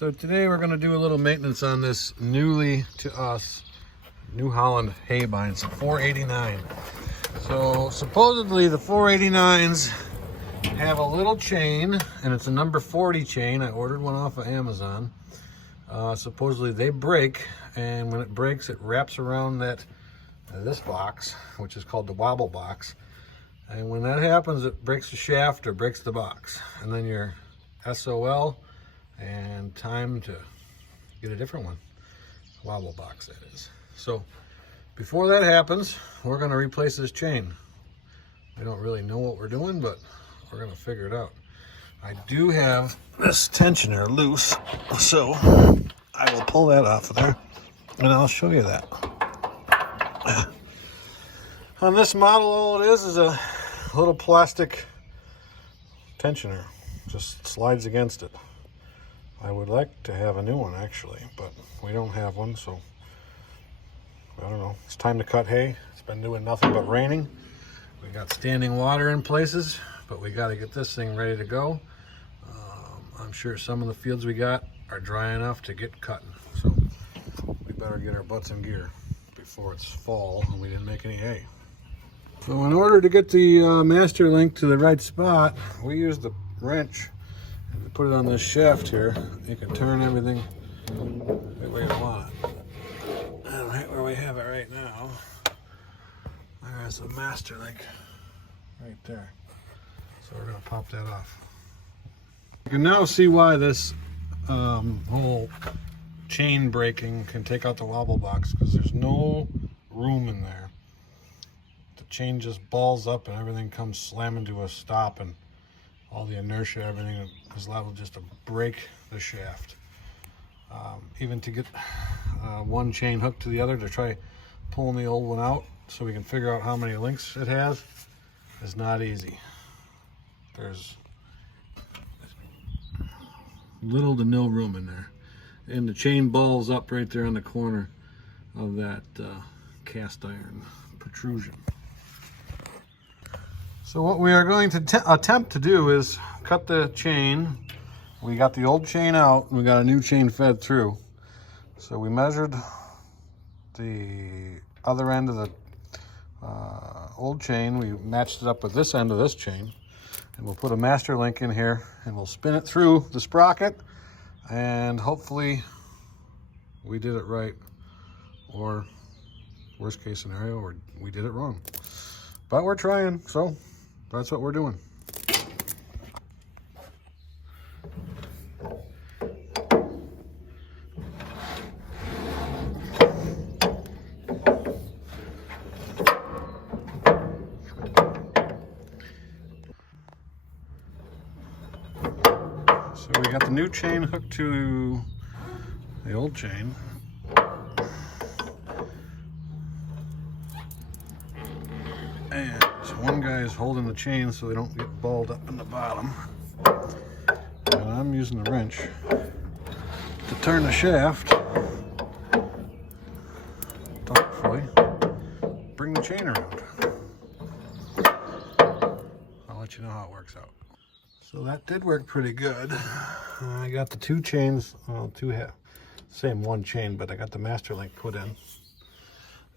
So today we're going to do a little maintenance on this newly to us New Holland Haybine. It's a 489. So supposedly the 489s have a little chain, and it's a number 40 chain. I ordered one off of Amazon. Supposedly they break, and when it breaks, it wraps around this box, which is called the Wobble box. And when that happens, it breaks the shaft or breaks the box, and then you're SOL and time to get a different one. Wobble box, that is. So before that happens, we're going to replace this chain. We don't really know what we're doing, but we're going to figure it out. I do have this tensioner loose, so I will pull that off of there and I'll show you that. On this model, all it is a little plastic tensioner. Just slides against it. I would like to have a new one actually, but we don't have one, so I don't know. It's time to cut hay. It's been doing nothing but raining. We got standing water in places, but we got to get this thing ready to go. I'm sure some of the fields we got are dry enough to get cutting, so we better get our butts in gear before it's fall and we didn't make any hay. So in order to get the master link to the right spot, we use the wrench and put it on this shaft here. You can turn everything the way you want it. And right where we have it right now, there's the master link right there. So we're going to pop that off. You can now see why this whole chain breaking can take out the wobble box, because there's no room in there. The chain just balls up and everything comes slamming to a stop, and all the inertia, everything is liable just to break the shaft. Even to get one chain hooked to the other to try pulling the old one out so we can figure out how many links it has is not easy. There's little to no room in there, and the chain balls up right there on the corner of that cast iron protrusion. So what we are going to attempt to do is cut the chain. We got the old chain out and we got a new chain fed through. So we measured the other end of the old chain. We matched it up with this end of this chain, and we'll put a master link in here and we'll spin it through the sprocket, and hopefully we did it right, or worst case scenario, or we did it wrong. But we're trying, so that's what we're doing. So we got the new chain hooked to the old chain. And so one guy is holding the chain so they don't get balled up in the bottom. And I'm using the wrench to turn the shaft to hopefully bring the chain around. I'll let you know how it works out. So that did work pretty good. I got the two chains, well, same one chain, but I got the master link put in.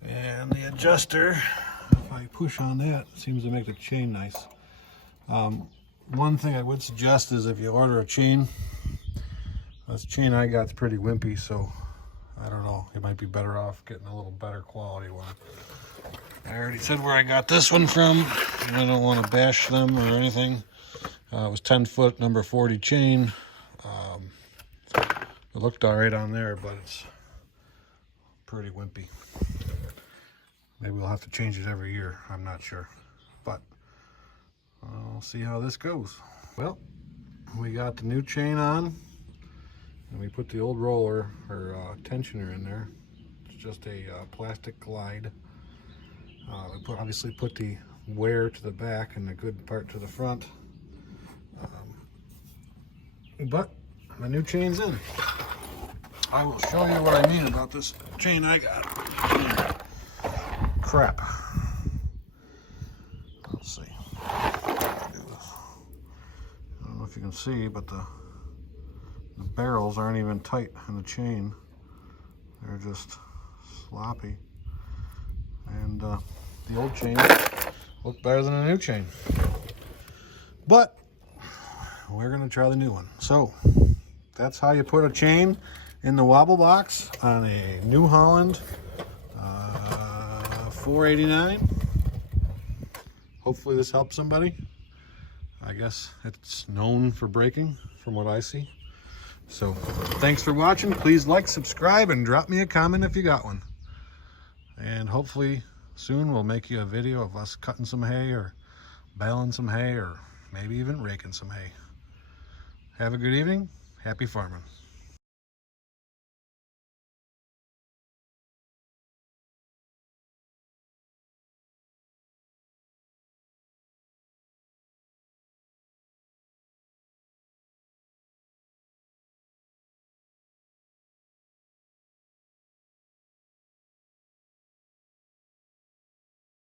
And the adjuster, if I push on that, it seems to make the chain nice. One thing I would suggest is if you order a chain, this chain I got is pretty wimpy, so I don't know, you might be better off getting a little better quality one. I already said where I got this one from, and I don't want to bash them or anything. It was 10-foot number 40 chain. It looked all right on there, but it's pretty wimpy. Maybe we'll have to change it every year. I'm not sure, but I'll see how this goes. Well, we got the new chain on, and we put the old roller or tensioner in there. It's just a plastic glide. We obviously put the wear to the back and the good part to the front. But the new chain's in. I will show you what I mean about this chain I got. Crap. Let's see. I don't know if you can see, but the The barrels aren't even tight in the chain. They're just sloppy. And the old chain looked better than a new chain. But we're gonna try the new one. So that's how you put a chain in the Wobble box on a New Holland 489. Hopefully this helps somebody. I guess it's known for breaking from what I see. So thanks for watching. Please like, subscribe, and drop me a comment if you got one. And hopefully soon we'll make you a video of us cutting some hay or baling some hay or maybe even raking some hay. Have a good evening. Happy farming.